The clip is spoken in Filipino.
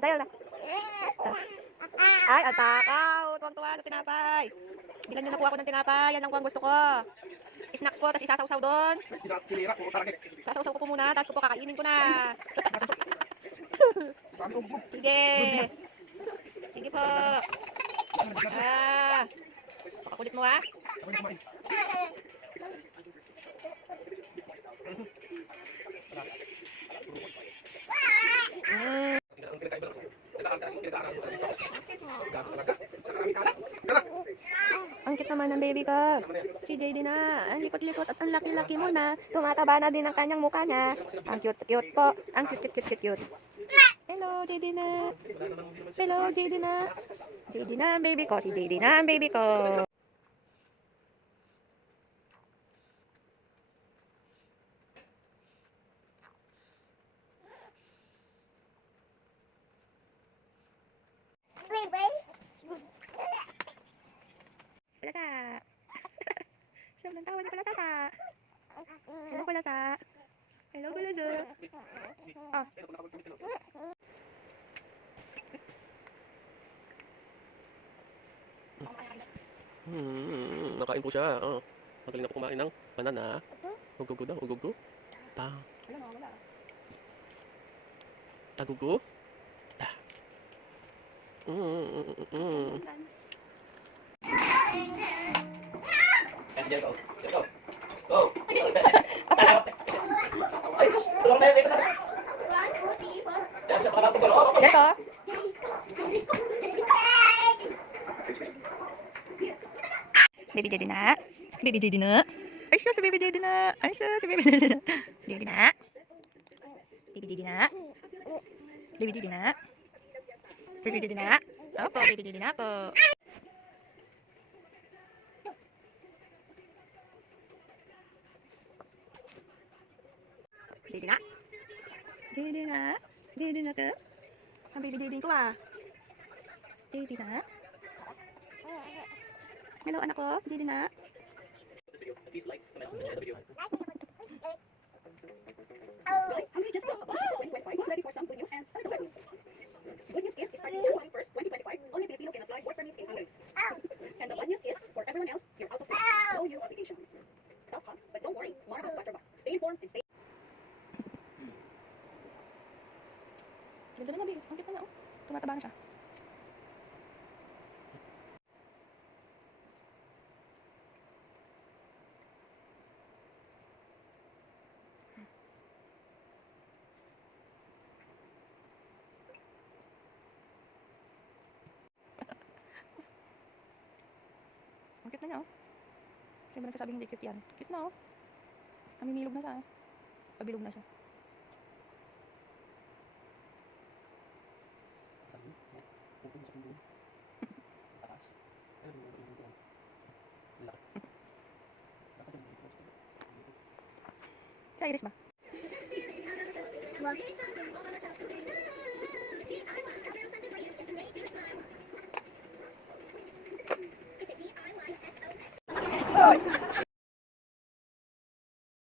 Tayo na. Ay, ang takaw. Tuwang-tuwa sa tinapay. Bilan nyo na po ako ng tinapay. Yan lang po ang gusto ko. Snacks po, tapos isasawsaw doon. Sasawsaw ko po muna, tapos ko po kakainin ko na. Sige. Sige po. Pakakulit mo ha. Ang cute naman ng baby ko. Si JD na. Ang likot-likot at ang laki-laki mo na. Tumataba na din ang kanyang mukha niya. Ang cute-cute po. Ang cute-cute. Hello, JD na. Hello, JD na. JD na ang baby ko. Si JD na ang baby ko. Kulasa. Sobrang tawa ni Kulasa. Hello, Kulasa. Hello, Kulasa. Oh. Nakain po siya. Oh. Magaling na po kumain ng banana. Ugugo daw, ugugo. Tagugo. There you go. There you go. Go. Ay, sus. Tulong na yun. Dito. Baby JD na. Baby JD na. Ay, siya si Baby JD na. Ay, siya si Baby JD na. JD na. Baby JD na. Baby JD na. Baby JD na. Opo, Baby JD na po. JD na. JD na. JD na ka. Ang baby JD ko ah. JD na. Hello anak ko. JD na. Please like, comment, and share the video. Just 2025 is ready for some good news and other bad news. Good news is starting January 1st, 2025, only Filipino can apply work permit in Hungary. And the bad news is, for everyone else, you're out of luck. No new applications. Tough, huh? But don't worry, Mara has got your back. Stay informed and stay. Ganda na baby. Ang cute na oh. Tumataba na siya. Ang cute na niya oh. Kasi ba nagsasabi hindi cute yan? Cute na oh. Namimilog na siya eh. Pabilog na siya. Si Iris ba?